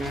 Ladies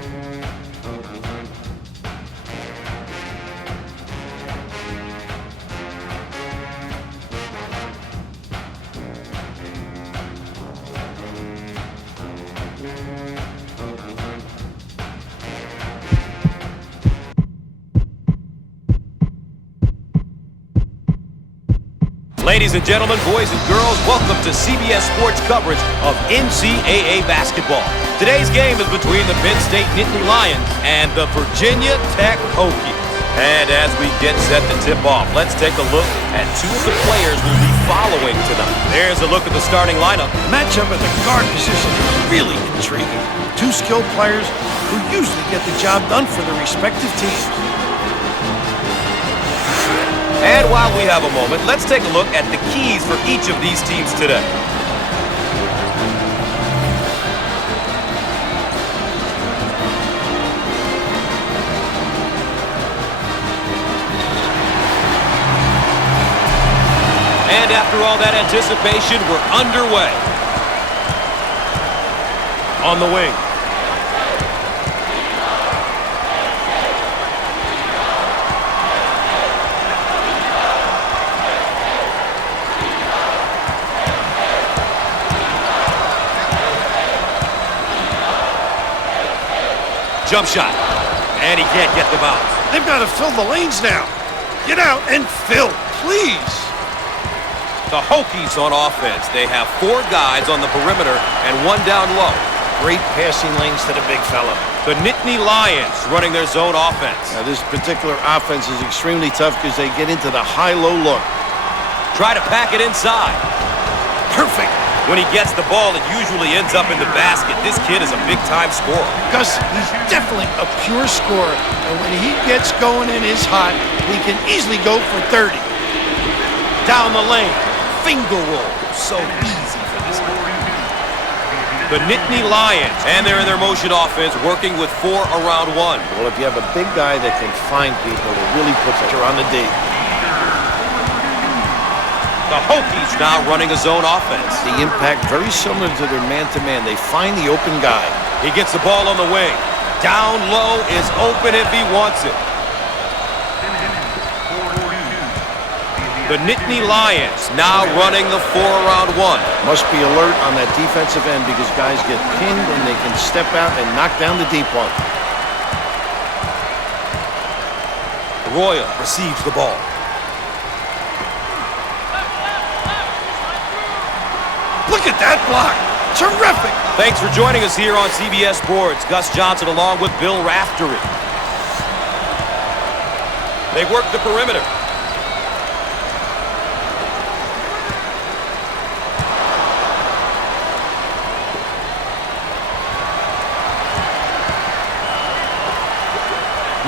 and gentlemen, boys and girls, welcome to CBS Sports coverage of NCAA basketball. Today's game is between the Penn State Nittany Lions and the Virginia Tech Hokies. And as we get set to tip off, let's take a look at two of the players we'll be following tonight. There's a look at the starting lineup. The matchup at the guard position is really intriguing. Two skilled players who usually get the job done for their respective teams. And while we have a moment, let's take a look at the keys for each of these teams today. And after all that anticipation, we're underway. On the wing. Jump shot. And he can't get the bounce. They've got to fill the lanes now. Get out and fill, please. The Hokies on offense. They have 4 guys on the perimeter and 1 down low. Great passing lanes to the big fella. The Nittany Lions running their zone offense. Now, this particular offense is extremely tough because they get into the high-low look. Try to pack it inside. Perfect. When he gets the ball, it usually ends up in the basket. This kid is a big-time scorer. Gus, he's definitely a pure scorer. And when he gets going and is hot, he can easily go for 30. Down the lane. Finger roll. So easy for this guy. The Nittany Lions, and they're in their motion offense, working with 4 around 1. Well, if you have a big guy that can find people, it really puts pressure on the D. The Hokies now running a zone offense. The impact very similar to their man-to-man. They find the open guy. He gets the ball on the wing. Down low is open if he wants it. The Nittany Lions now running the 4 around 1. Must be alert on that defensive end because guys get pinned and they can step out and knock down the deep one. Royal receives the ball. Look at that block. Terrific. Thanks for joining us here on CBS Sports. Gus Johnson along with Bill Raftery. They work the perimeter.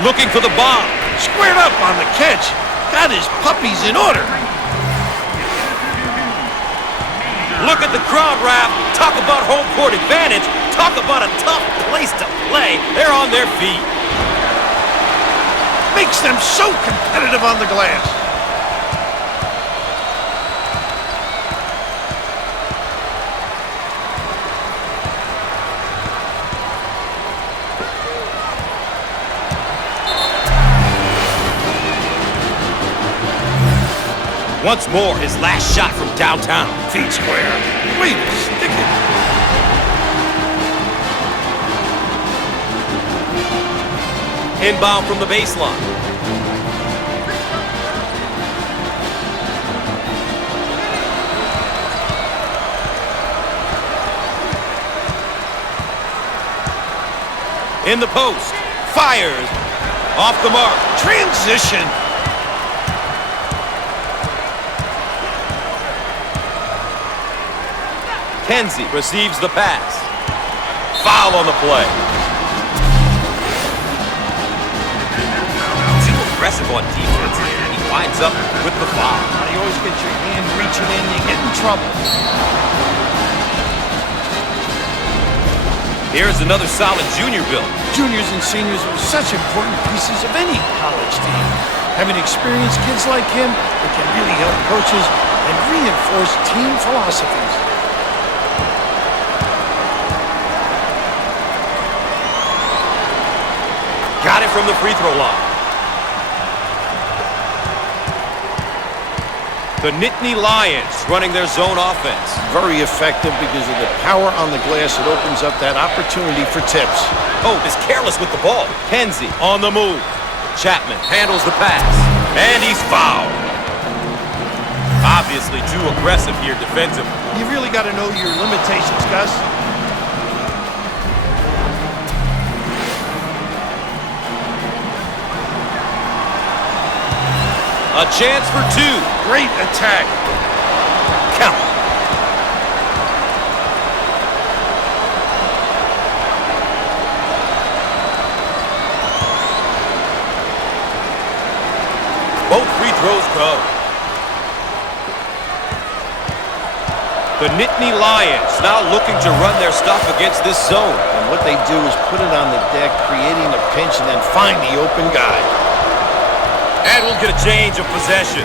Looking for the bomb. Squared up on the catch. Got his puppies in order. Look at the crowd, Raf. Talk about home court advantage. Talk about a tough place to play. They're on their feet. Makes them so competitive on the glass. Once more, his last shot from downtown. Feet square. Way to stick it. Inbound from the baseline. In the post. Fires. Off the mark. Transition. Kenzie receives the pass. Foul on the play. Too aggressive on defense here, and he winds up with the foul. You always get your hand reaching in, you get in trouble. Here's another solid junior build. Juniors and seniors are such important pieces of any college team. Having experienced kids like him, it can really help coaches and reinforce team philosophies. Got it from the free throw line. The Nittany Lions running their zone offense. Very effective because of the power on the glass. It opens up that opportunity for tips. Oh, is careless with the ball. Kenzie on the move. Chapman handles the pass. And he's fouled. Obviously too aggressive here defensively. You really got to know your limitations, Gus. A chance for two. Great attack. Count. Both free throws go. The Nittany Lions now looking to run their stuff against this zone. And what they do is put it on the deck, creating a pinch, and then find the open guy. And we'll get a change of possession.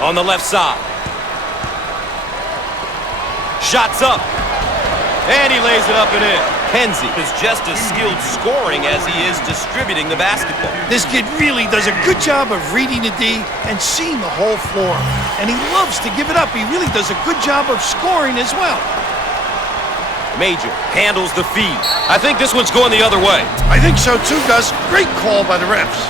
On the left side. Shots up. And he lays it up and in. Kenzie is just as skilled scoring as he is distributing the basketball. This kid really does a good job of reading the D and seeing the whole floor. And he loves to give it up. He really does a good job of scoring as well. Major handles the feed. I think this one's going the other way. I think so too, Gus. Great call by the refs.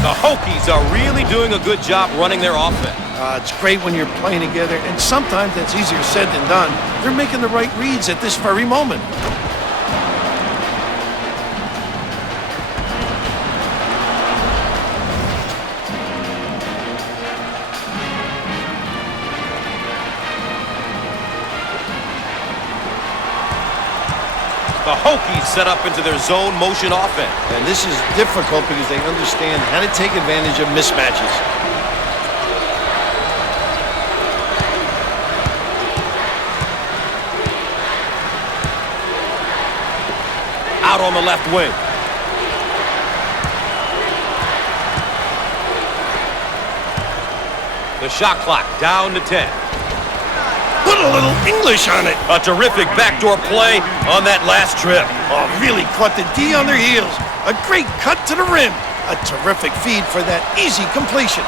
The Hokies are really doing a good job running their offense. It's great when you're playing together, and sometimes that's easier said than done. They're making the right reads at this very moment. The Hokies set up into their zone motion offense. And this is difficult because they understand how to take advantage of mismatches. Out on the left wing. The shot clock down to 10. Put a little English on it. A terrific backdoor play on that last trip. Oh, really caught the D on their heels. A great cut to the rim. A terrific feed for that easy completion.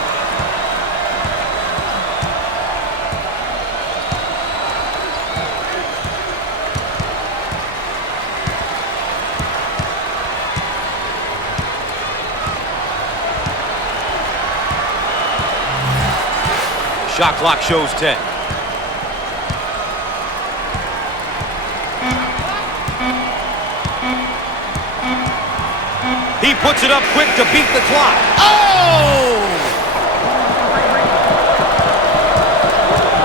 Shot clock shows 10. He puts it up quick to beat the clock. Oh!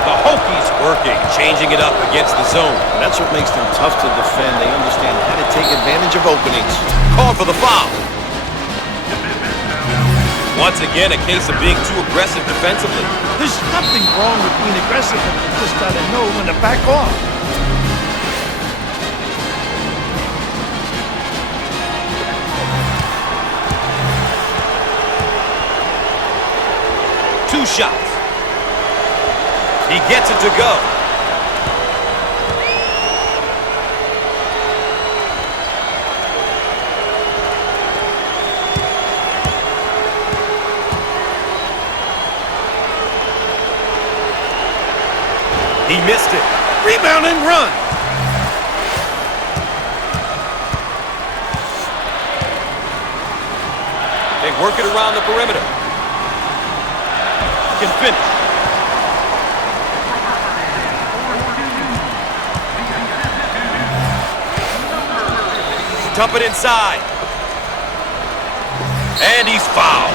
The Hokies working, changing it up against the zone. That's what makes them tough to defend. They understand how to take advantage of openings. Call for the foul. Once again, a case of being too aggressive defensively. There's nothing wrong with being aggressive, but you just gotta know when to back off. Two shots. He gets it to go. He missed it. Rebound and run. They work it around the perimeter. Can finish. Dump it inside. And he's fouled.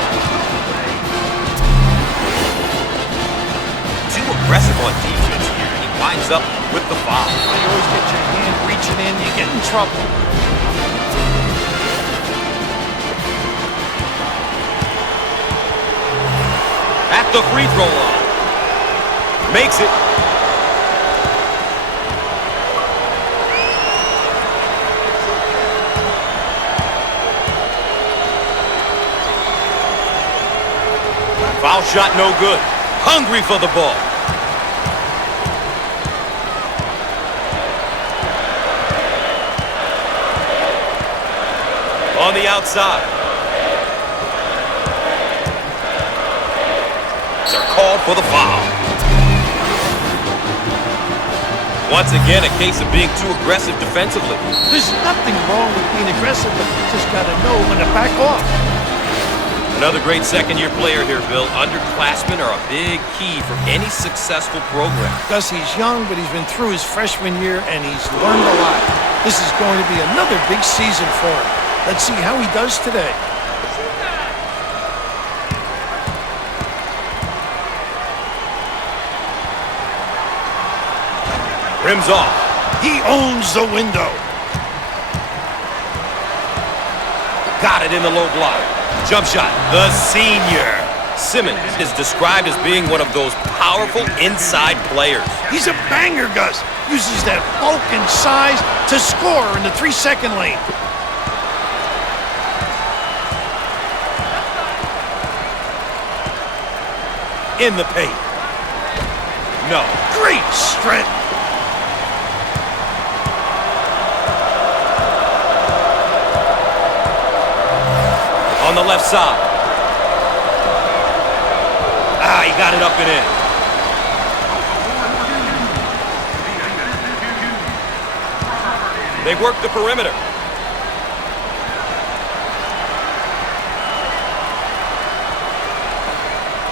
Too aggressive on defense here. He winds up with the foul. You always get your hand reaching in, you get in trouble. At the free throw line. Makes it. Foul shot no good. Hungry for the ball. On the outside. They're called for the foul. Once again, a case of being too aggressive defensively. There's nothing wrong with being aggressive, but you just got to know when to back off. Another great second-year player here, Bill. Underclassmen are a big key for any successful program. Gus, he's young, but he's been through his freshman year, and he's learned a lot. This is going to be another big season for him. Let's see how he does today. Rims off. He owns the window. Got it in the low block. Jump shot. The senior. Simmons is described as being one of those powerful inside players. He's a banger, Gus. Uses that bulk and size to score in the 3-second lane. In the paint. No. Great strength. On the left side. Ah, he got it up and in. They work the perimeter.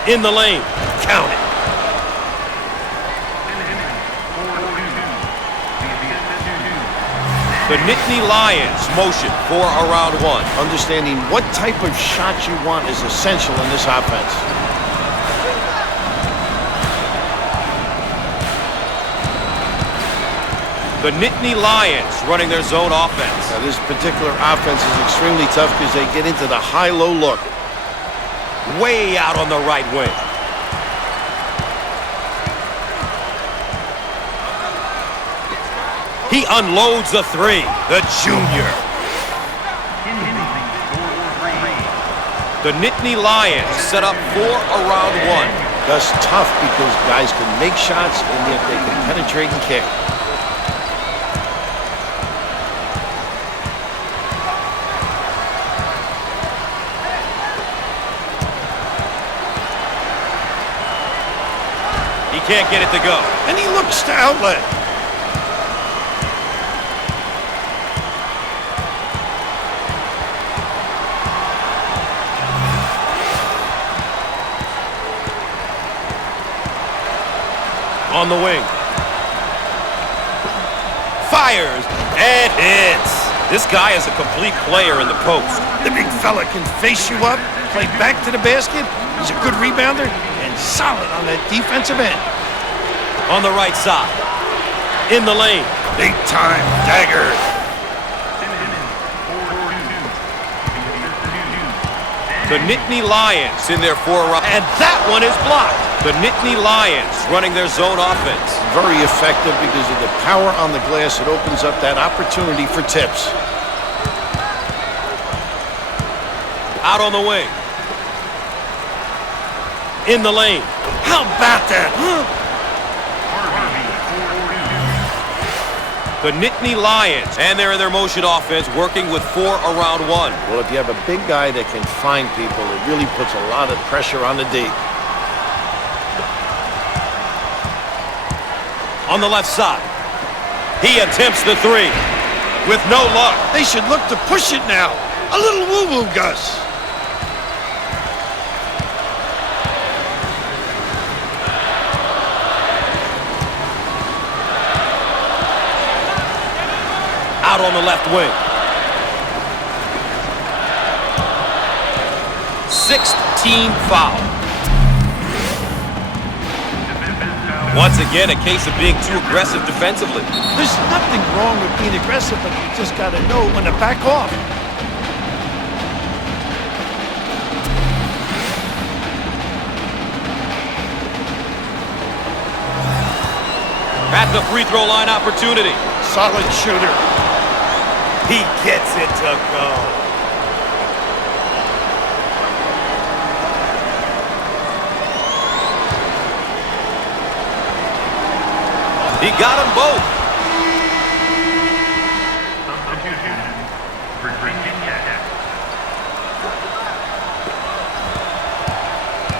In the lane. Count it. The Nittany Lions motion for a round one. Understanding what type of shot you want is essential in this offense. The Nittany Lions running their zone offense. Now, this particular offense is extremely tough because they get into the high-low look. Way out on the right wing. He unloads the three. The junior. The Nittany Lions set up for a round one. That's tough because guys can make shots and yet they can penetrate and kick. He can't get it to go. And he looks to outlet. On the wing. Fires and hits. This guy is a complete player in the post. The big fella can face you up, play back to the basket. He's a good rebounder and solid on that defensive end. On the right side. In the lane. Big time dagger. The Nittany Lions in their and that one is blocked. The Nittany Lions running their zone offense. Very effective because of the power on the glass. It opens up that opportunity for tips. Out on the wing. In the lane. How about that, huh? The Nittany Lions, and they're in their motion offense, working with 4 around 1. Well, if you have a big guy that can find people, it really puts a lot of pressure on the D. On the left side. He attempts the three with no luck. They should look to push it now. A little woo-woo, Gus. Out on the left wing. 16 foul. Once again, a case of being too aggressive defensively. There's nothing wrong with being aggressive, but you just got to know when to back off. At the free throw line opportunity. Solid shooter. He gets it to go. got them both.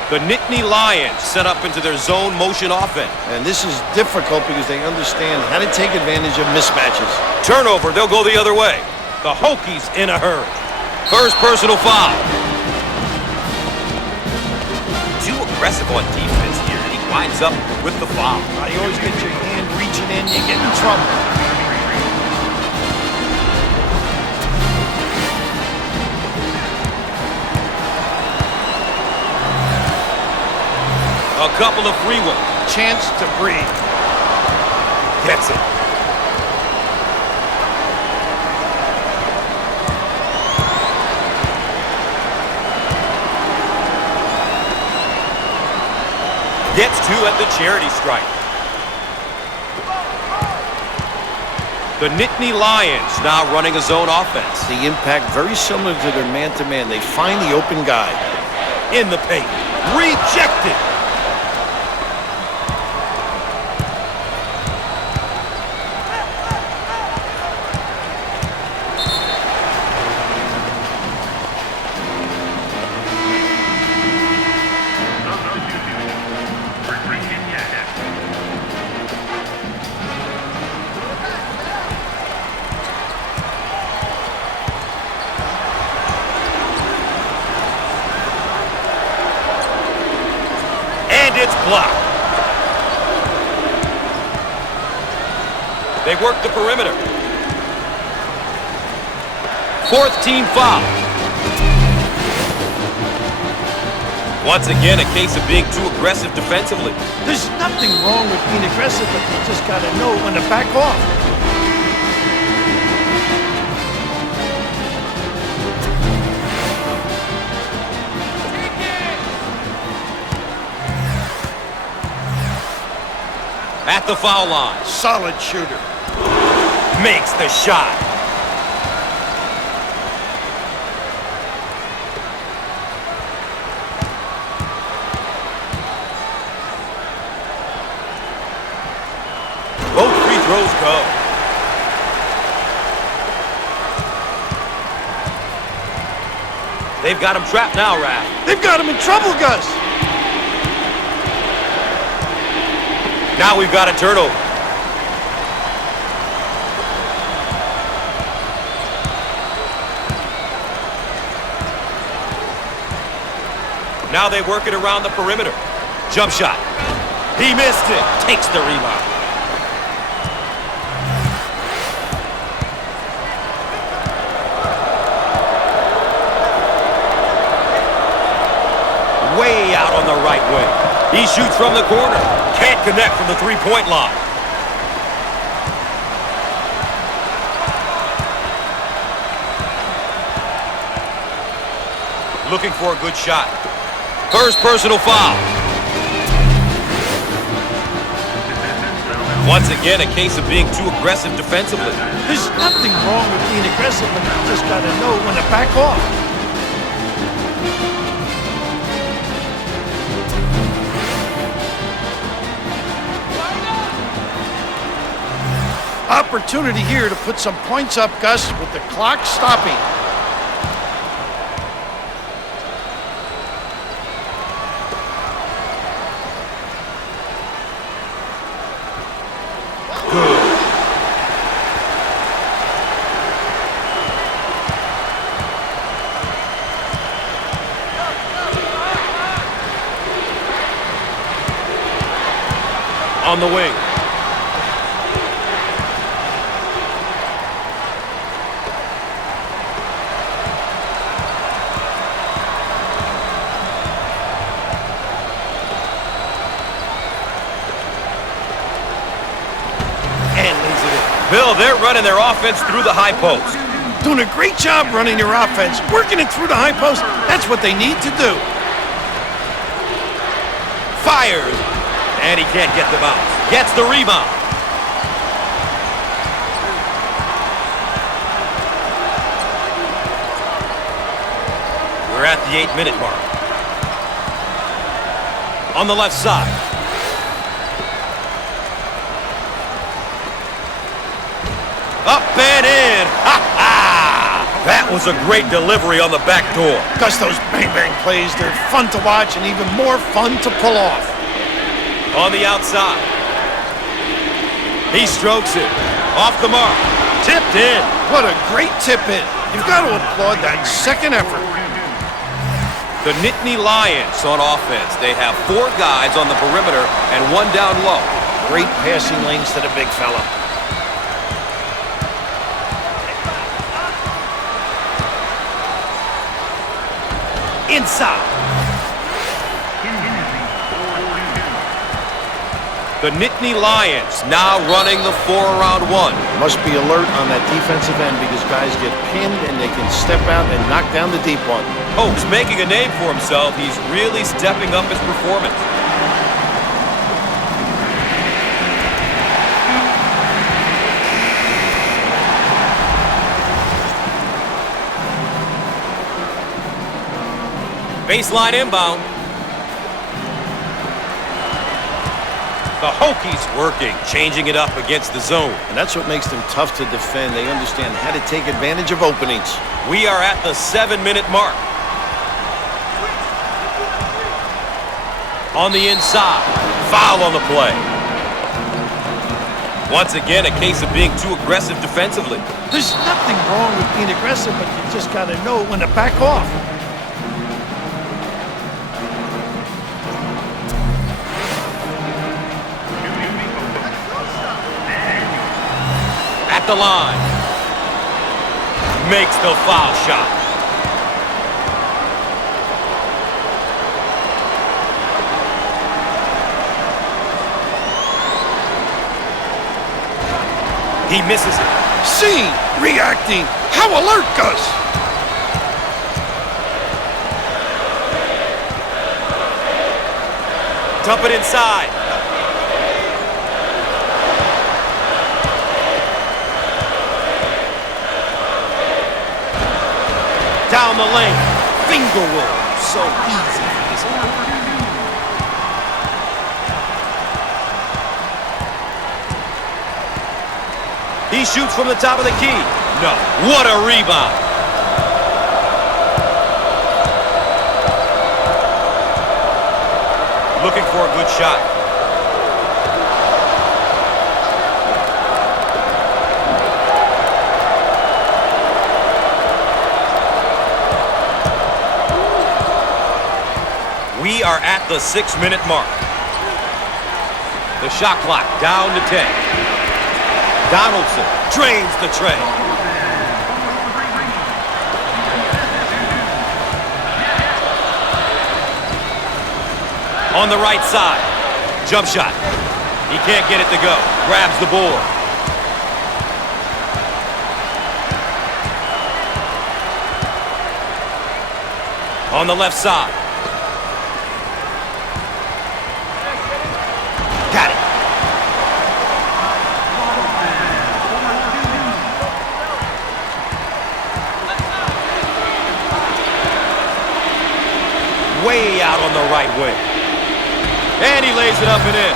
The Nittany Lions set up into their zone motion offense. And this is difficult because they understand how to take advantage of mismatches. Turnover, they'll go the other way. The Hokies in a hurry. First personal foul. Too aggressive on defense here, and he winds up with the foul. You always get your hand reaching in, you get in trouble. A couple of free ones. Chance to breathe. Gets it. Gets two at the charity stripe. The Nittany Lions now running a zone offense. The impact very similar to their man-to-man. They find the open guy. In the paint. Rejected. It's blocked. They work the perimeter. Fourth team foul. Once again, a case of being too aggressive defensively. There's nothing wrong with being aggressive, but you just got to know when to back off. At the foul line. Solid shooter. Makes the shot. Both free throws go. They've got him trapped now, Raph. They've got him in trouble, Gus. Now we've got a turnover. Now they work it around the perimeter. Jump shot. He missed it. Takes the rebound. Way out on the right wing. He shoots from the corner. Can't connect from the three-point line. Looking for a good shot. First personal foul. Once again, a case of being too aggressive defensively. There's nothing wrong with being aggressive, but you just got to know when to back off. Opportunity here to put some points up, Gus, with the clock stopping. Good. On the wing. Bill, they're running their offense through the high post. Doing a great job running their offense, working it through the high post. That's what they need to do. Fires, and he can't get the bounce. Gets the rebound. We're at the 8-minute mark. On the left side. Up and in. Ha ha! That was a great delivery on the back door. Gus, those bang-bang plays, they're fun to watch and even more fun to pull off. On the outside. He strokes it. Off the mark. Tipped in. What a great tip in. You've got to applaud that second effort. The Nittany Lions on offense. They have 4 guys on the perimeter and 1 down low. Great passing lanes to the big fella. Inside. The Nittany Lions now running the 4-around 1. Must be alert on that defensive end because guys get pinned and they can step out and knock down the deep one. Hope's making a name for himself. He's really stepping up his performance. Baseline inbound. The Hokies working, changing it up against the zone. And that's what makes them tough to defend. They understand how to take advantage of openings. We are at the 7-minute mark. On the inside, foul on the play. Once again, a case of being too aggressive defensively. There's nothing wrong with being aggressive, but you just got to know when to back off. At the line. Makes the foul shot. He misses it. See, reacting. How alert, Gus. Dump it inside. Down the lane. Finger roll. So easy for this one. He shoots from the top of the key. No. What a rebound. Looking for a good shot. We are at the 6-minute mark. The shot clock down to 10. Donaldson drains the tray. On the right side. Jump shot. He can't get it to go. Grabs the board. On the left side. Got it. Way out on the right wing. And he lays it up and in.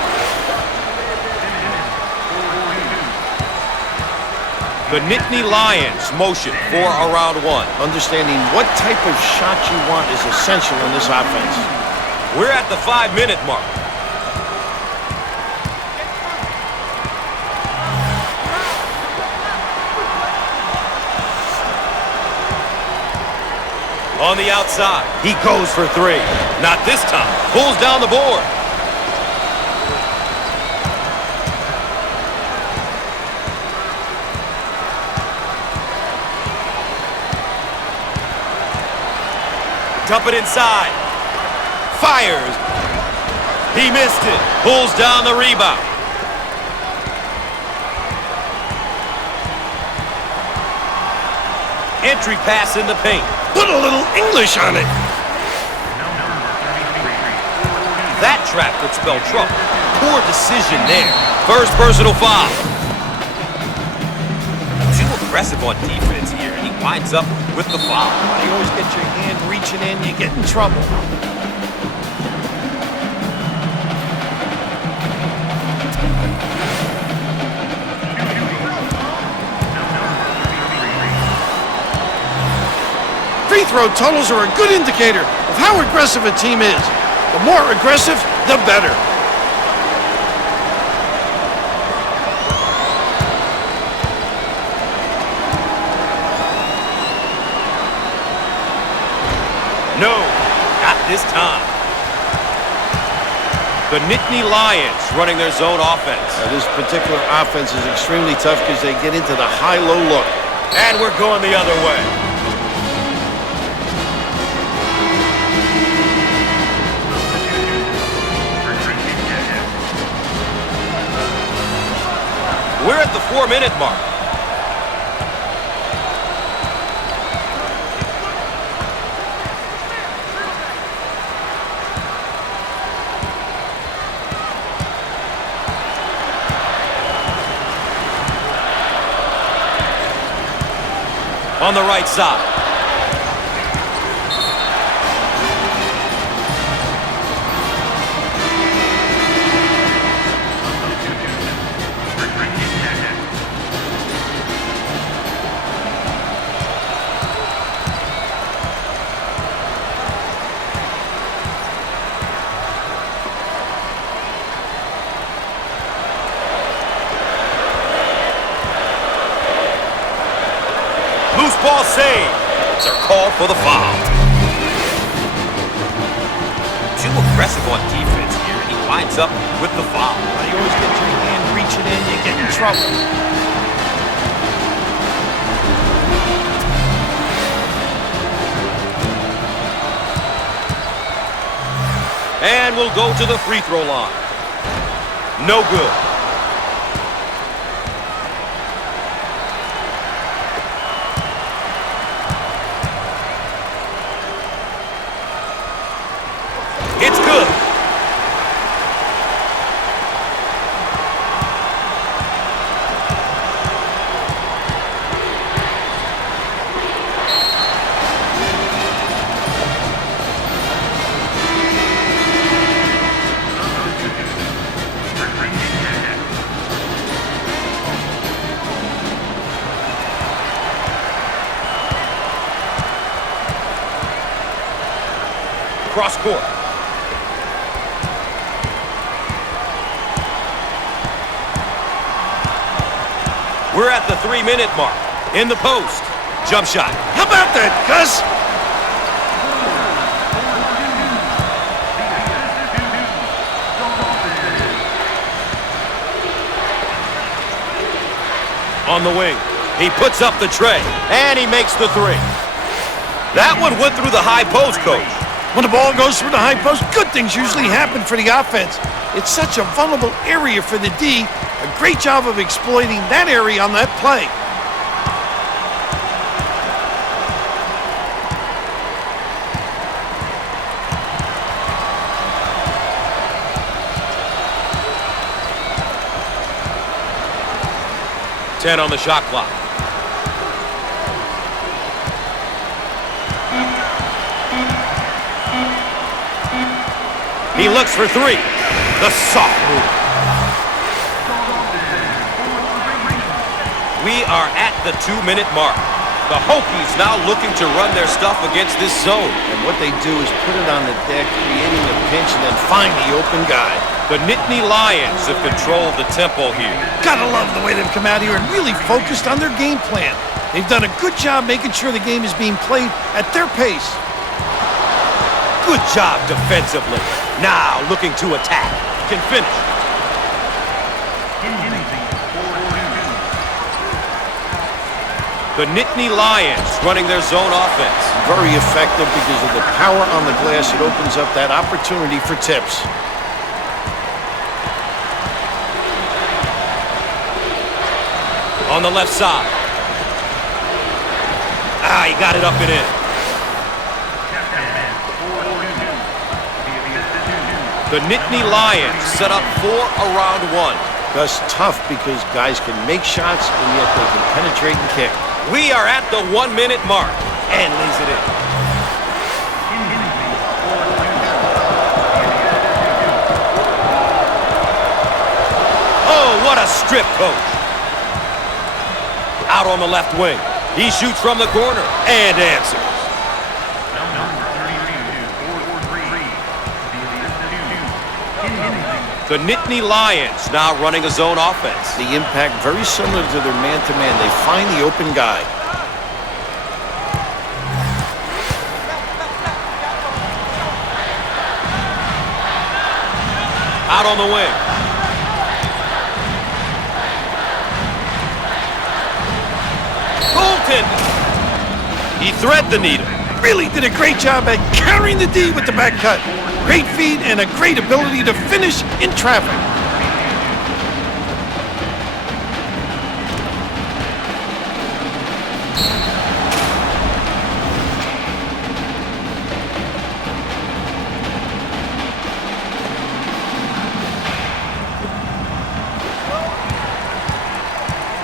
The Nittany Lions motion for a round 1. Understanding what type of shot you want is essential in this offense. We're at the 5-minute mark. On the outside, he goes for 3. Not this time. Pulls down the board. Dump it inside. Fires. He missed it. Pulls down the rebound. Entry pass in the paint. Put a little English on it. That trap could spell trouble. Poor decision there. First personal foul. Too aggressive on defense here. He winds up with the foul. You always get your hand reaching in, you get in trouble. Free throw totals are a good indicator of how aggressive a team is. The more aggressive, the better. No, not this time. The Nittany Lions running their zone offense. This particular offense is extremely tough because they get into the high-low look. And we're going the other way. We're at the 4-minute mark. On the right side. Loose ball save. They're called for the foul. Too aggressive on defense here, and he winds up with the foul. You always get your hand reaching in, you get in trouble. And we'll go to the free throw line. No good. It's good. Cross court. We're at the 3-minute mark. In the post. Jump shot. How about that, Gus? On the wing. He puts up the tray. And he makes the three. That one went through the high post, Coach. When the ball goes through the high post, good things usually happen for the offense. It's such a vulnerable area for the D. A great job of exploiting that area on that play. Ten on the shot clock. He looks for three. The soft move. We are at the 2-minute mark. The Hokies now looking to run their stuff against this zone. And what they do is put it on the deck, creating a pinch, and then find the open guy. The Nittany Lions have controlled the tempo here. Gotta love the way they've come out here and really focused on their game plan. They've done a good job making sure the game is being played at their pace. Good job defensively. Now looking to attack. Can finish. The Nittany Lions running their zone offense. Very effective because of the power on the glass. It opens up that opportunity for tips. On the left side. He got it up and in. The Nittany Lions set up for a round one. That's tough because guys can make shots and yet they can penetrate and kick. We are at the 1-minute mark and lays it in. Oh, what a strip, Coach. Out on the left wing. He shoots from the corner and answers. The Nittany Lions now running a zone offense. The impact very similar to their man-to-man. They find the open guy. Out on the wing. Goaltender. He thread the needle. Really did a great job at carrying the D with the back cut. Great feed and a great ability to finish in traffic.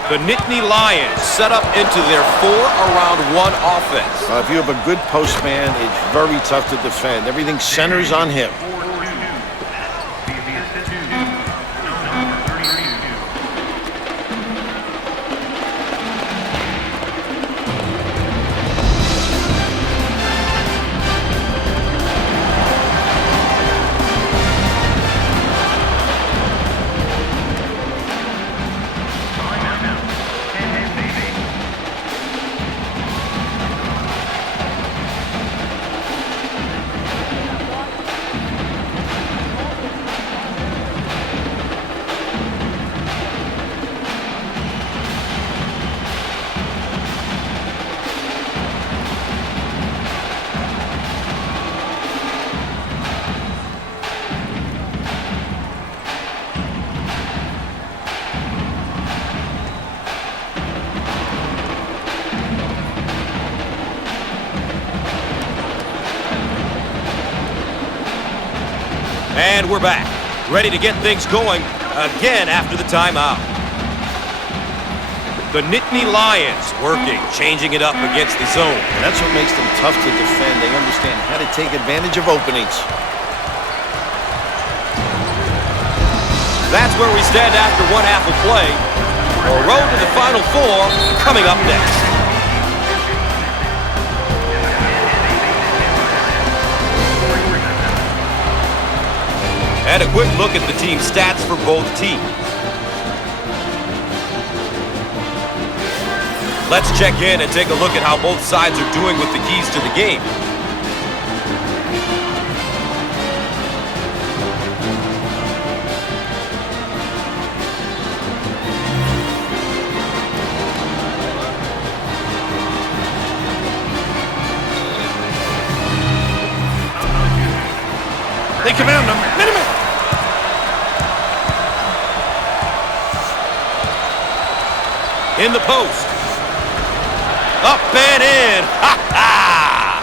The Nittany Lions set up into their 4-around-1 offense. If you have a good postman, it's very tough to defend. Everything centers on him. And we're back, ready to get things going again after the timeout. The Nittany Lions working, changing it up against the zone. And that's what makes them tough to defend. They understand how to take advantage of openings. That's where we stand after one half of play. A road to the Final Four coming up next. And a quick look at the team stats for both teams. Let's check in and take a look at how both sides are doing with the keys to the game. They command them. Minimum. In the post. Up and in. Ha ha!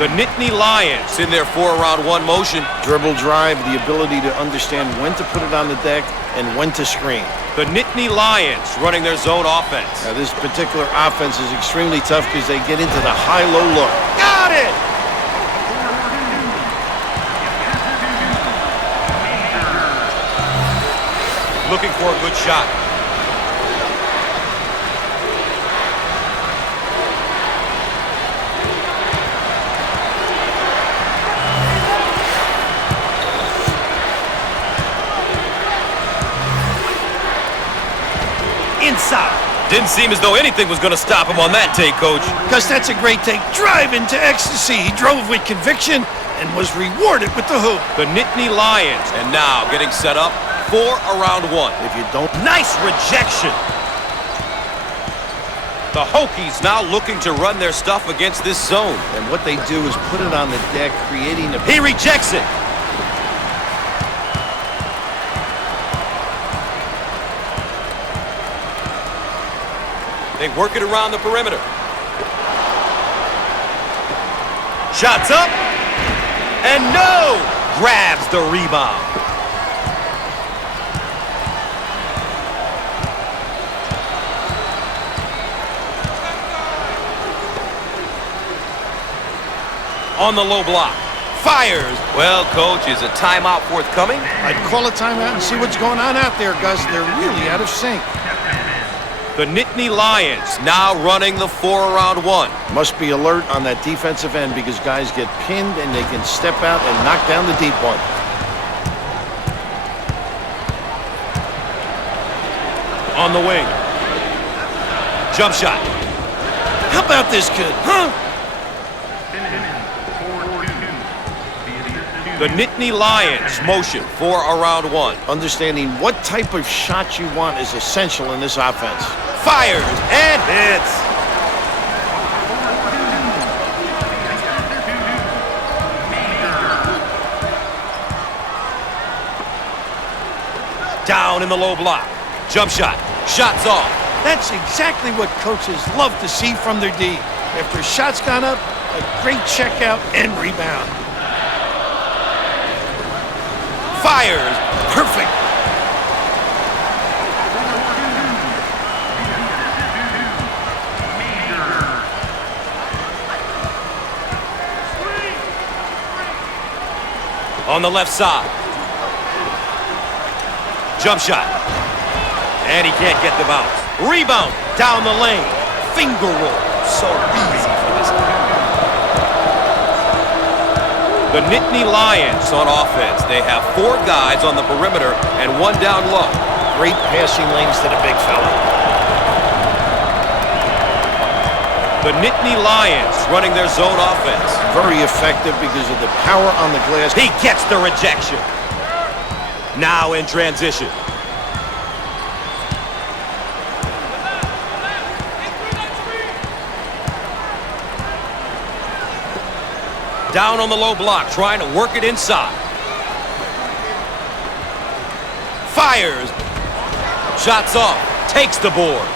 The Nittany Lions in their 4-around-1 motion. Dribble drive, the ability to understand when to put it on the deck and when to screen. The Nittany Lions running their zone offense. Now, this particular offense is extremely tough because they get into the high-low look. Got it! Looking for a good shot. Inside. Didn't seem as though anything was going to stop him on that take, Coach. Because that's a great take. Drive into ecstasy. He drove with conviction and was rewarded with the hoop. The Nittany Lions, and now getting set up 4-around-1. If you don't... Nice rejection. The Hokies now looking to run their stuff against this zone. And what they do is put it on the deck, creating a... He rejects it. They work it around the perimeter. Shots up. And no! Grabs the rebound. On the low block. Fires. Well, Coach, is a timeout forthcoming? I'd call a timeout and see what's going on out there, Gus. They're really out of sync. The Nittany Lions now running the 4-around 1. Must be alert on that defensive end because guys get pinned and they can step out and knock down the deep one. On the wing. Jump shot. How about this kid, huh? The Nittany Lions motion 4-around 1. Understanding what type of shot you want is essential in this offense. Fires and hits. Down in the low block. Jump shot. Shots off. That's exactly what coaches love to see from their D. After a shot's gone up, a great checkout and rebound. Fires. Perfect. On the left side. Jump shot. And he can't get the bounce. Rebound down the lane. Finger roll. So easy for this guy. The Nittany Lions on offense. They have 4 guys on the perimeter and 1 down low. Great passing lanes to the big fella. The Nittany Lions running their zone offense. Very effective because of the power on the glass. He gets the rejection. Now in transition. Down on the low block, trying to work it inside. Fires. Shots off. Takes the board.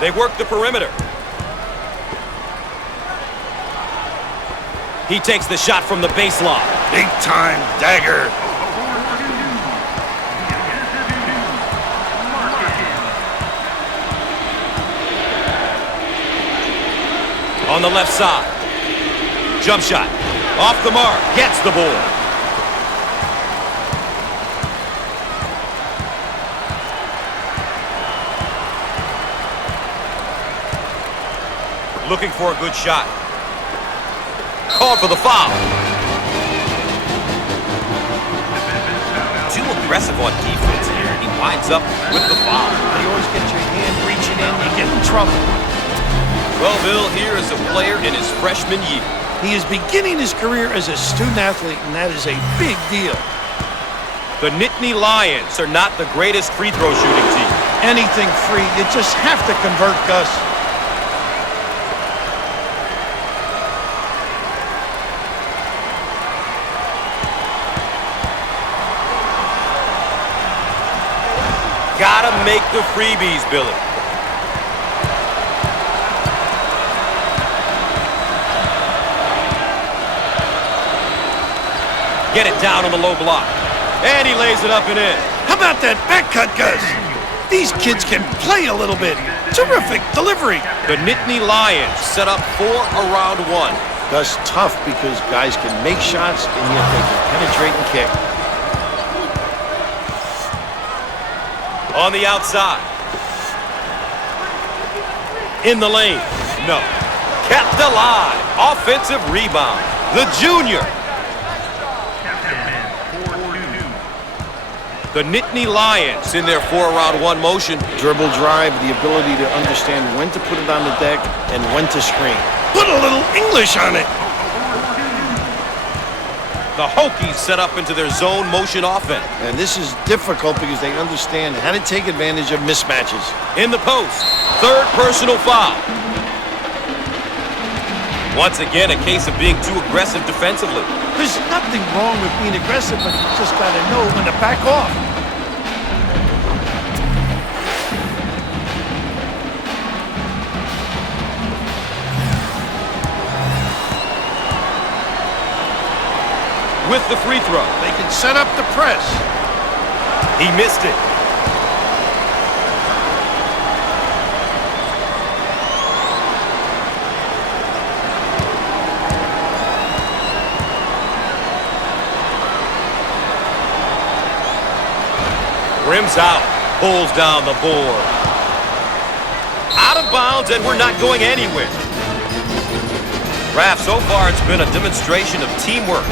They work the perimeter. He takes the shot from the baseline. Big time dagger. On the left side. Jump shot. Off the mark. Gets the board. Looking for a good shot. Called for the foul. Too aggressive on defense here. He winds up with the foul. You always get your hand reaching in, you get in trouble. Well, Bill, here is a player in his freshman year. He is beginning his career as a student athlete, and that is a big deal. The Nittany Lions are not the greatest free throw shooting team. Anything free, you just have to convert, Gus. Gotta make the freebies, Billy. Get it down on the low block. And he lays it up and in. How about that back cut, Gus? These kids can play a little bit. Terrific delivery. The Nittany Lions set up 4-around 1. Gus, tough because guys can make shots and yet they can penetrate and kick. On the outside. In the lane. No. Kept alive. Offensive rebound. The junior. The Nittany Lions in their 4-around 1 motion. Dribble drive, the ability to understand when to put it on the deck and when to screen. Put a little English on it. The Hokies set up into their zone motion offense. And this is difficult because they understand how to take advantage of mismatches. In the post. 3rd personal foul. Once again, a case of being too aggressive defensively. There's nothing wrong with being aggressive, but you just got to know when to back off. With the free throw. They can set up the press. He missed it. Rims out. Pulls down the board. Out of bounds, and we're not going anywhere. Raf, so far it's been a demonstration of teamwork.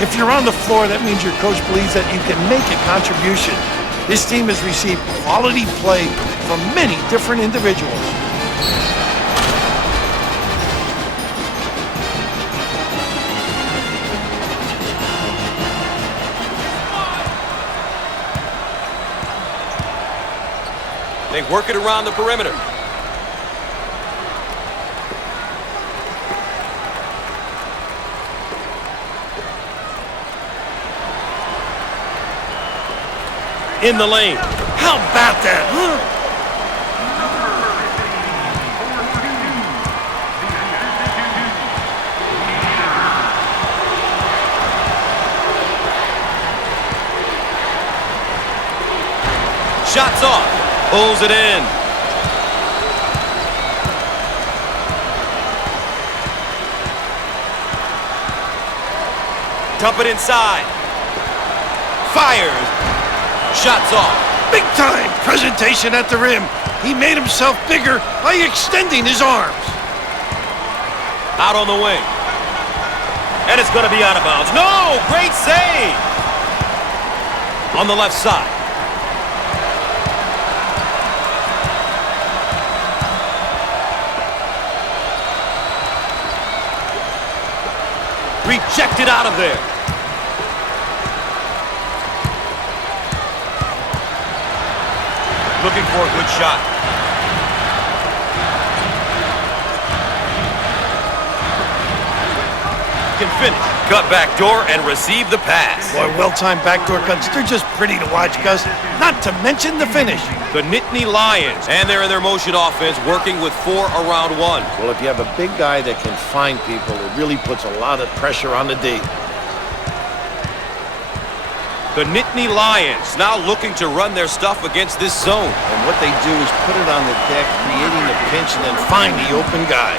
If you're on the floor, that means your coach believes that you can make a contribution. This team has received quality play from many different individuals. They work it around the perimeter. In the lane. How about that, huh? Shots off. Pulls it in. Dump it inside. Fires. Shots off. Big time presentation at the rim. He made himself bigger by extending his arms. Out on the wing. And it's going to be out of bounds. No! Great save! On the left side. Rejected out of there. Looking for a good shot. Can finish. Cut back door and receive the pass. Boy, well-timed backdoor cuts. They're just pretty to watch, Gus. Not to mention the finish. The Nittany Lions, and they're in their motion offense, working with 4 around 1. Well, if you have a big guy that can find people, it really puts a lot of pressure on the D. The Nittany Lions now looking to run their stuff against this zone. And what they do is put it on the deck, creating the pinch, and then find the open guy.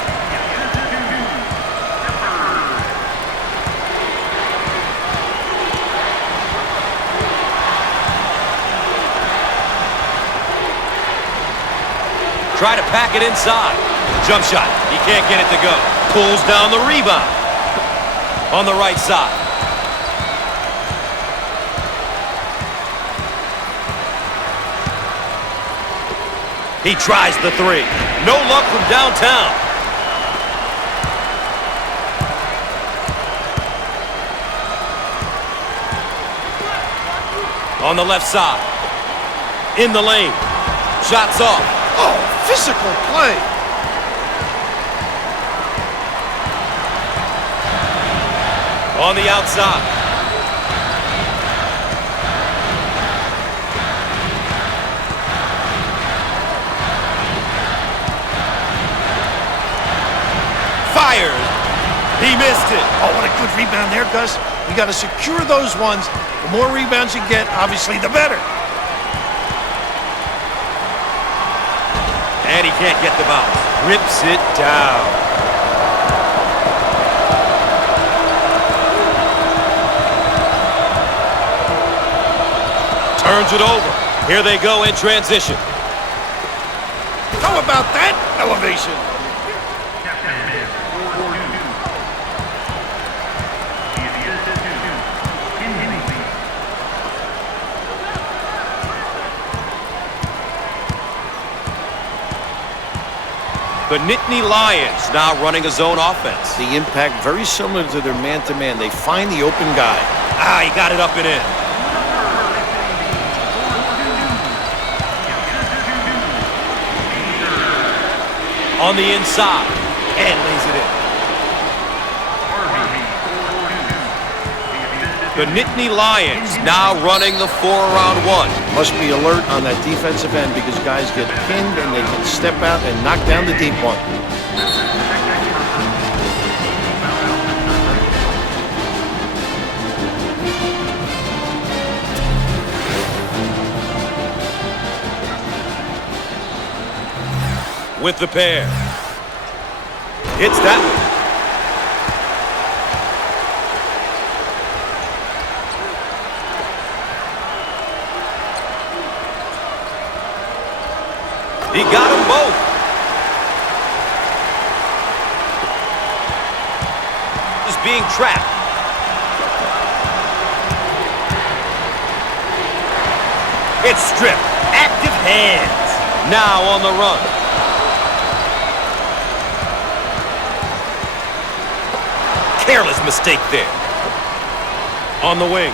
Try to pack it inside. Jump shot. He can't get it to go. Pulls down the rebound. On the right side. He tries the 3. No luck from downtown. On the left side. In the lane. Shots off. Oh, physical play. On the outside. Fires. He missed it. Oh, what a good rebound there, Gus. You got to secure those ones. The more rebounds you get, obviously, the better. And he can't get the bounce. Rips it down. Turns it over. Here they go in transition. How about that elevation? The Nittany Lions now running a zone offense. The impact very similar to their man-to-man. They find the open guy. Ah, he got it up and in. On the inside. And lays it in. The Nittany Lions now running the 4 around 1. Must be alert on that defensive end because guys get pinned and they can step out and knock down the deep one. With the pair. Hits that one. He got them both. Just being trapped. It's stripped. Active hands. Now on the run. Careless mistake there. On the wing.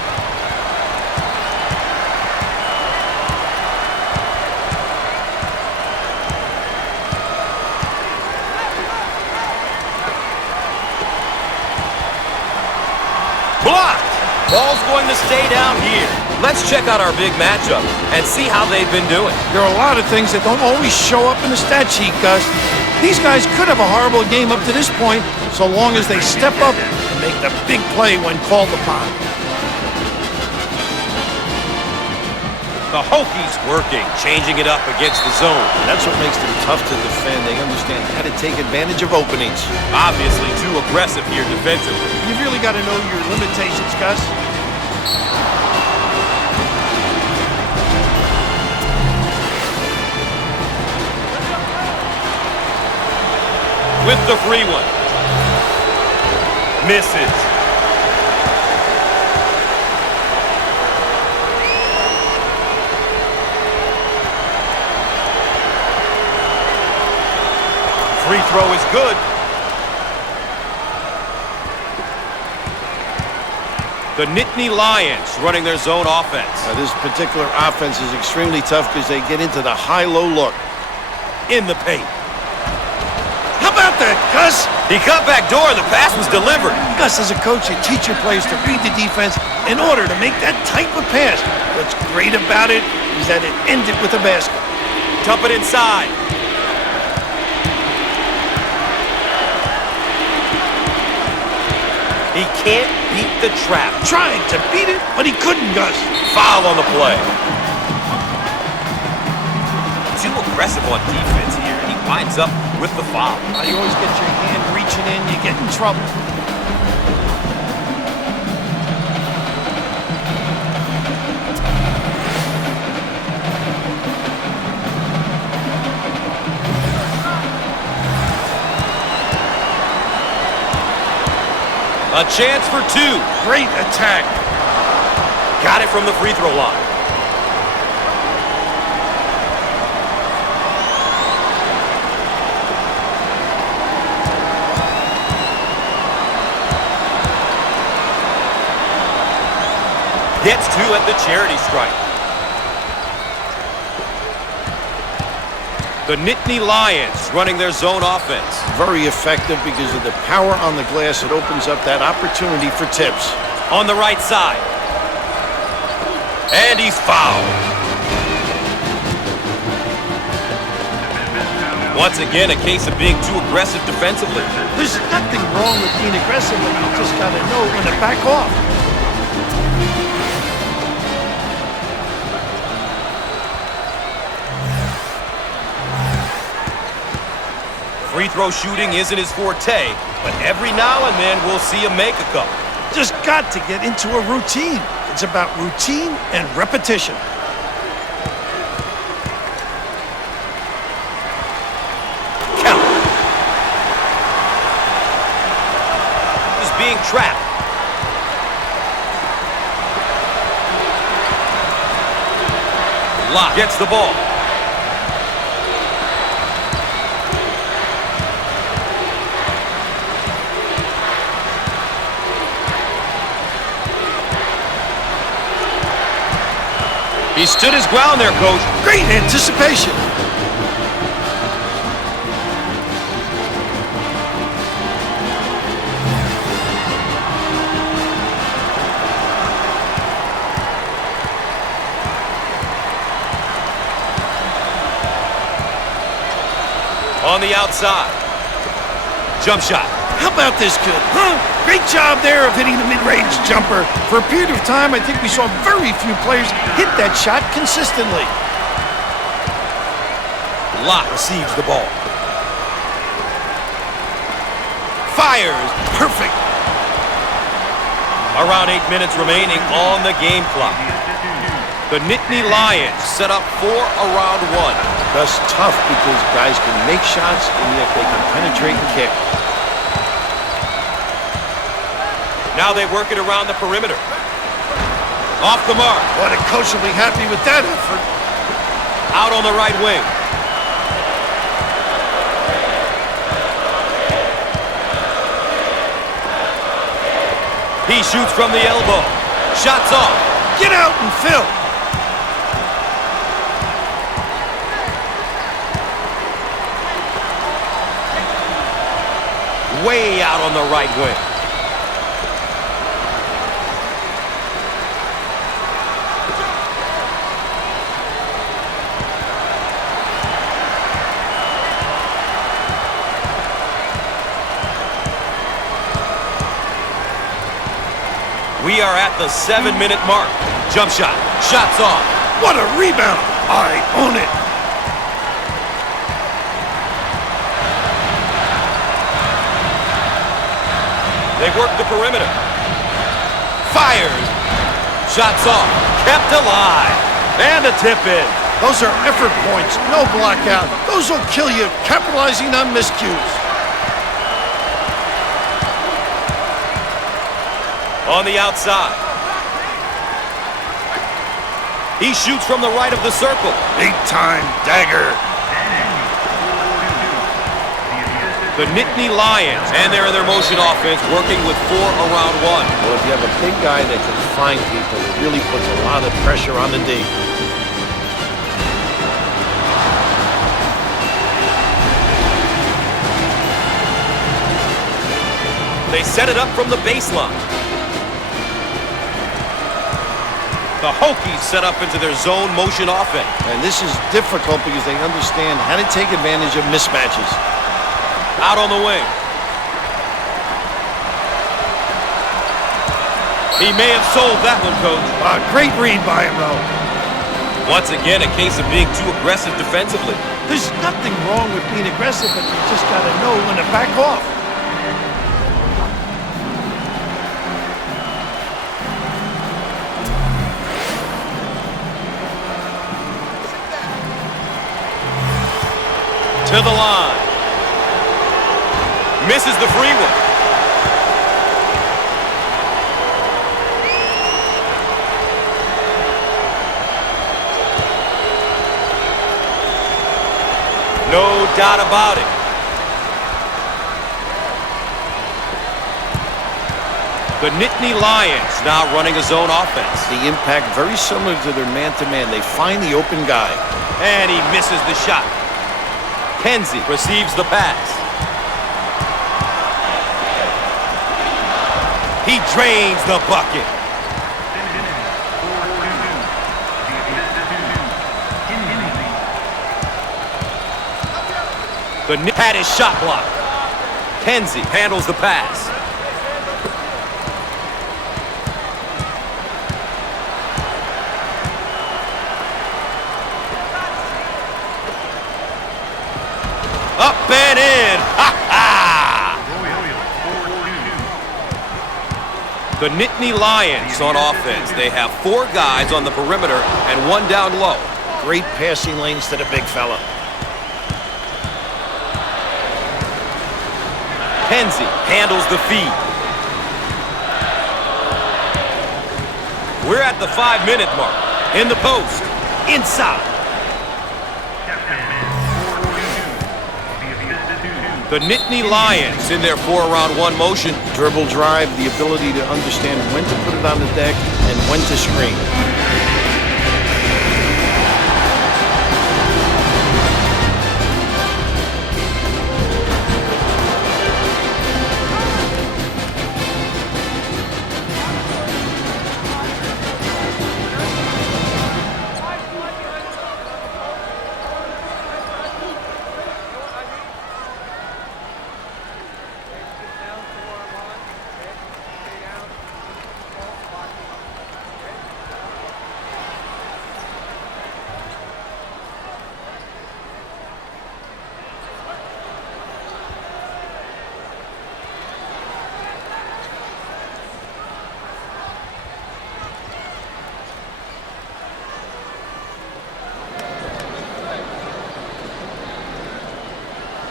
Blocked. Ball's going to stay down here. Let's check out our big matchup and see how they've been doing. There are a lot of things that don't always show up in the stat sheet, Gus. These guys could have a horrible game up to this point, so long as they step up and make the big play when called upon. The Hokies working, changing it up against the zone. That's what makes them tough to defend. They understand how to take advantage of openings. Obviously too aggressive here defensively. You really got to know your limitations, Gus. With the free one. Misses. Free throw is good. The Nittany Lions running their zone offense. This particular offense is extremely tough because they get into the high-low look. In the paint. How about that, Gus? He cut back door. The pass was delivered. Gus, as a coach, you teach your players to read the defense in order to make that type of pass. What's great about it is that it ended with a basket. Dump it inside. He can't beat the trap. Tried to beat it, but he couldn't, Gus. Foul on the play. Too aggressive on defense here, and he winds up with the foul. You always get your hand reaching in, you get in trouble. A chance for two. Great attack. Got it from the free throw line. Gets two at the charity stripe. The Nittany Lions running their zone offense. Very effective because of the power on the glass. It opens up that opportunity for tips. On the right side. And he's fouled. Once again, a case of being too aggressive defensively. There's nothing wrong with being aggressive, but you just got to know when to back off. Free throw shooting isn't his forte, but every now and then we'll see him make a couple. Just got to get into a routine. It's about routine and repetition. Count. Just being trapped. Lock gets the ball. He stood his ground there, Coach. Great anticipation. On the outside. Jump shot. How about this kid, huh? Great job there of hitting the mid-range jumper. For a period of time, I think we saw very few players hit that shot consistently. Lott receives the ball. Fires. Perfect. Around 8 minutes remaining on the game clock. The The Nittany Lions set up for a round one. That's tough because guys can make shots and yet they can penetrate and kick. Now they work it around the perimeter. Off the mark. Boy, the coach will be happy with that effort. Out on the right wing. He shoots from the elbow. Shots off. Get out and fill. Way out on the right wing. We are at the 7-minute mark. Jump shot. Shots off. What a rebound. I own it. They work the perimeter. Fires. Shots off. Kept alive. And a tip in. Those are effort points, no blockout. Those will kill you, capitalizing on miscues. On the outside. He shoots from the right of the circle. Big time dagger. The Nittany Lions, and they're in their motion offense, working with 4 around 1. Well, if you have a big guy that can find people, it really puts a lot of pressure on the D. They set it up from the baseline. The Hokies set up into their zone motion offense. And this is difficult because they understand how to take advantage of mismatches. Out on the wing. He may have sold that one, Coach. Great read by him, though. Once again, a case of being too aggressive defensively. There's nothing wrong with being aggressive, but you just got to know when to back off. To the line. Misses the free one. No doubt about it. The Nittany Lions now running a zone offense. The impact very similar to their man-to-man. They find the open guy. And he misses the shot. Kenzie receives the pass. He drains the bucket. The Nittany had his shot blocked. Kenzie handles the pass. Up and in. Ha ha! The Nittany Lions on offense. They have 4 guys on the perimeter and 1 down low. Great passing lanes to the big fella. Kenzie handles the feed. We're at the 5-minute mark. In the post. Inside. The Nittany Lions in their 4 around 1 motion. Dribble drive, the ability to understand when to put it on the deck and when to screen.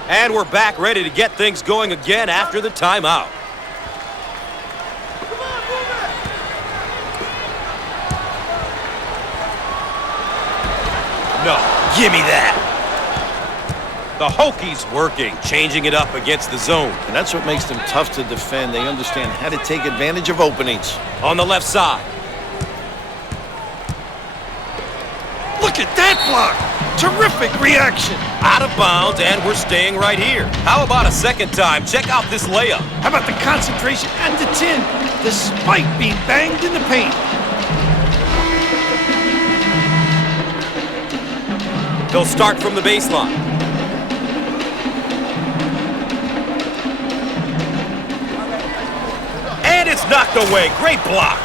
And we're back ready to get things going again after the timeout. No, give me that. The Hokies working, changing it up against the zone. And that's what makes them tough to defend. They understand how to take advantage of openings. On the left side. Look at that block. Terrific reaction. Out of bounds, and we're staying right here. How about a second time? Check out this layup. How about the concentration at the 10, despite being banged in the paint? He'll start from the baseline. And it's knocked away. Great block.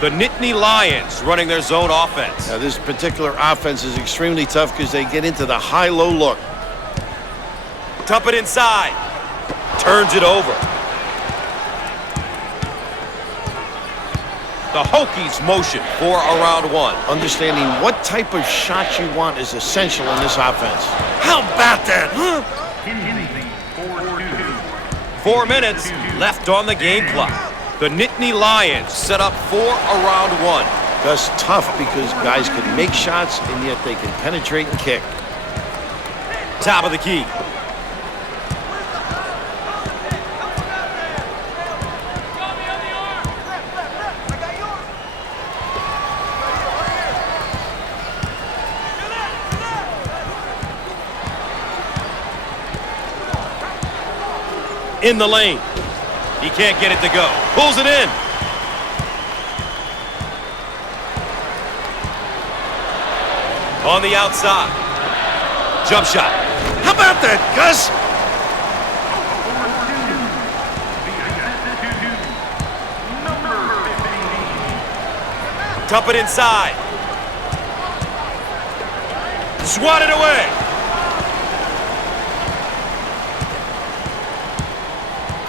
The Nittany Lions running their zone offense. Now, this particular offense is extremely tough because they get into the high-low look. Dump it inside. Turns it over. The Hokies motion for a round one. Understanding what type of shot you want is essential in this offense. How about that, huh? 4 minutes left on the game clock. The Nittany Lions set up for a round one. That's tough because guys can make shots and yet they can penetrate and kick. Top of the key. In the lane. He can't get it to go. Pulls it in. On the outside. Jump shot. How about that, Gus? Dump it inside. Swat it away.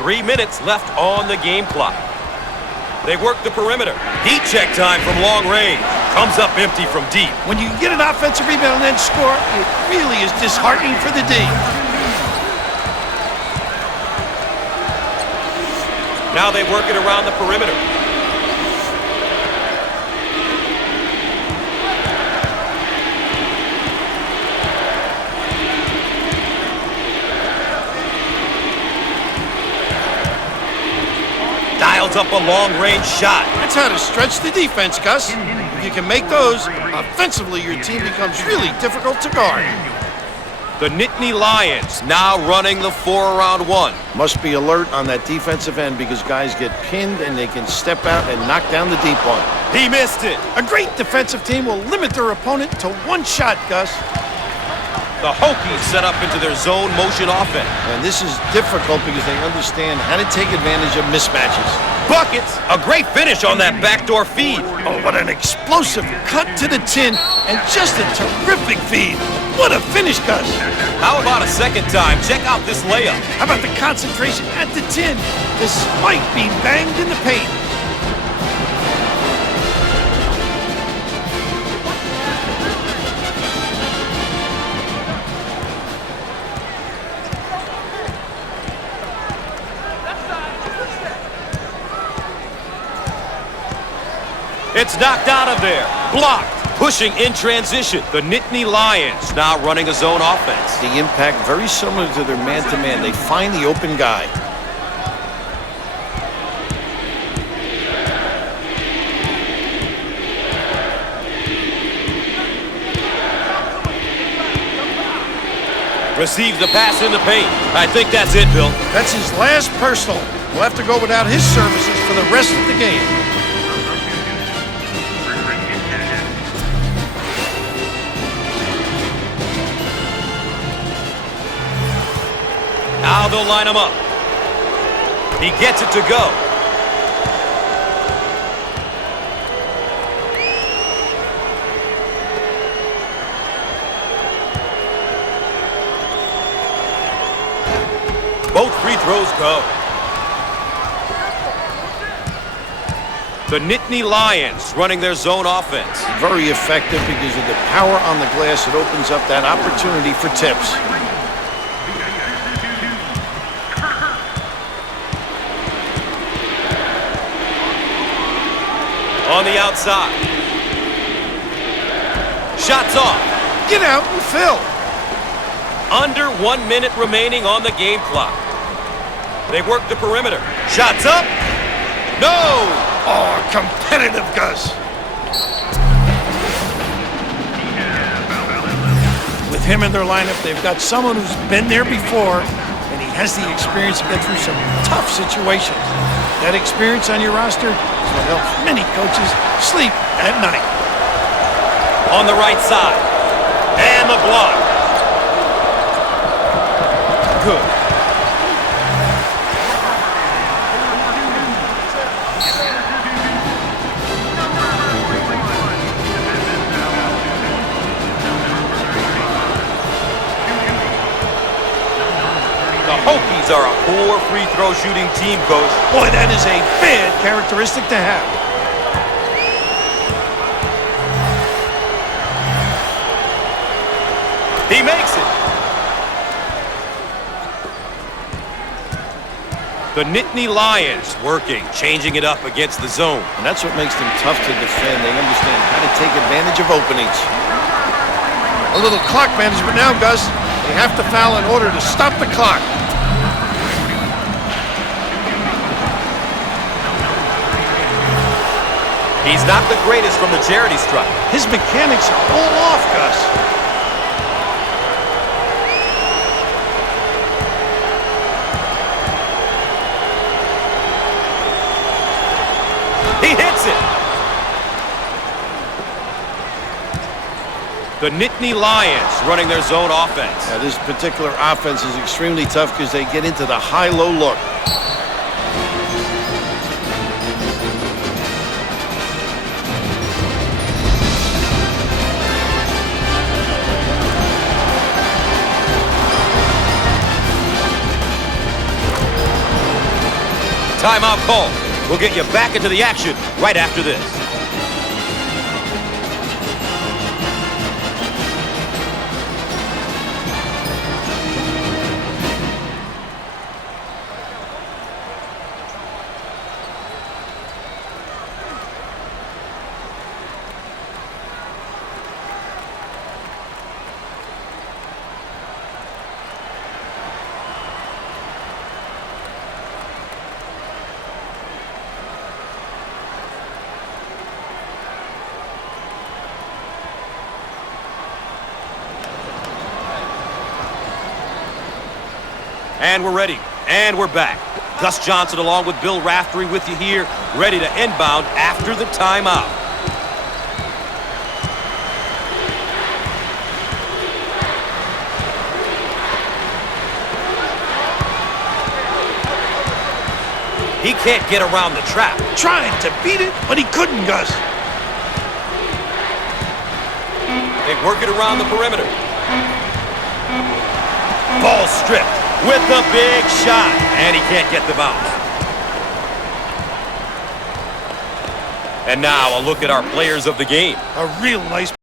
Three minutes left on the game clock. They work the perimeter. Heat check time from long range. Comes up empty from deep. When you get an offensive rebound and then score, it really is disheartening for the D. Now they work it around the perimeter. Dials up a long-range shot. That's how to stretch the defense, Gus. If you can make those, offensively your team becomes really difficult to guard. The Nittany Lions now running the round one. Must be alert on that defensive end because guys get pinned and they can step out and knock down the deep one. He missed it. A great defensive team will limit their opponent to one shot, Gus. The Hokies set up into their zone motion offense. And this is difficult because they understand how to take advantage of mismatches. Buckets. A great finish on that backdoor feed. Oh, what an explosive cut to the tin and just a terrific feed. What a finish, Gus. How about a second time? Check out this layup. How about the concentration at the tin despite being banged in the paint? It's knocked out of there. Blocked. Pushing in transition. The Nittany Lions now running a zone offense. The impact very similar to their man-to-man. They find the open guy. Receives the pass in the paint. I think that's it, Bill. That's his last personal. We'll have to go without his services for the rest of the game. Now they'll line him up. He gets it to go. Both free throws go. The Nittany Lions running their zone offense. Very effective because of the power on the glass. It opens up that opportunity for tips. On the outside. Shots off. Get out and fill. Under 1 minute remaining on the game clock. They work the perimeter. Shots up. No! Oh, competitive, Gus. With him in their lineup, they've got someone who's been there before, and he has the experience to get through some tough situations. That experience on your roster is what helps many coaches sleep at night. On the right side. And the block. Good. The Hokies are a poor free throw shooting team, Coach. Boy, that is a bad characteristic to have. He makes it. The Nittany Lions working, changing it up against the zone. And that's what makes them tough to defend. They understand how to take advantage of openings. A little clock management now, Gus. They have to foul in order to stop the clock. He's not the greatest from the charity stripe. His mechanics are all off, Gus. He hits it. The Nittany Lions running their zone offense. Now, this particular offense is extremely tough because they get into the high-low look. Timeout call. We'll get you back into the action right after this. And we're ready. And we're back. Gus Johnson along with Bill Raftery with you here, ready to inbound after the timeout. He can't get around the trap. Trying to beat it, but he couldn't, Gus. They work it around the perimeter. Ball stripped with the big shot, and he can't get the bounce. And now a look at our players of the game. A real nice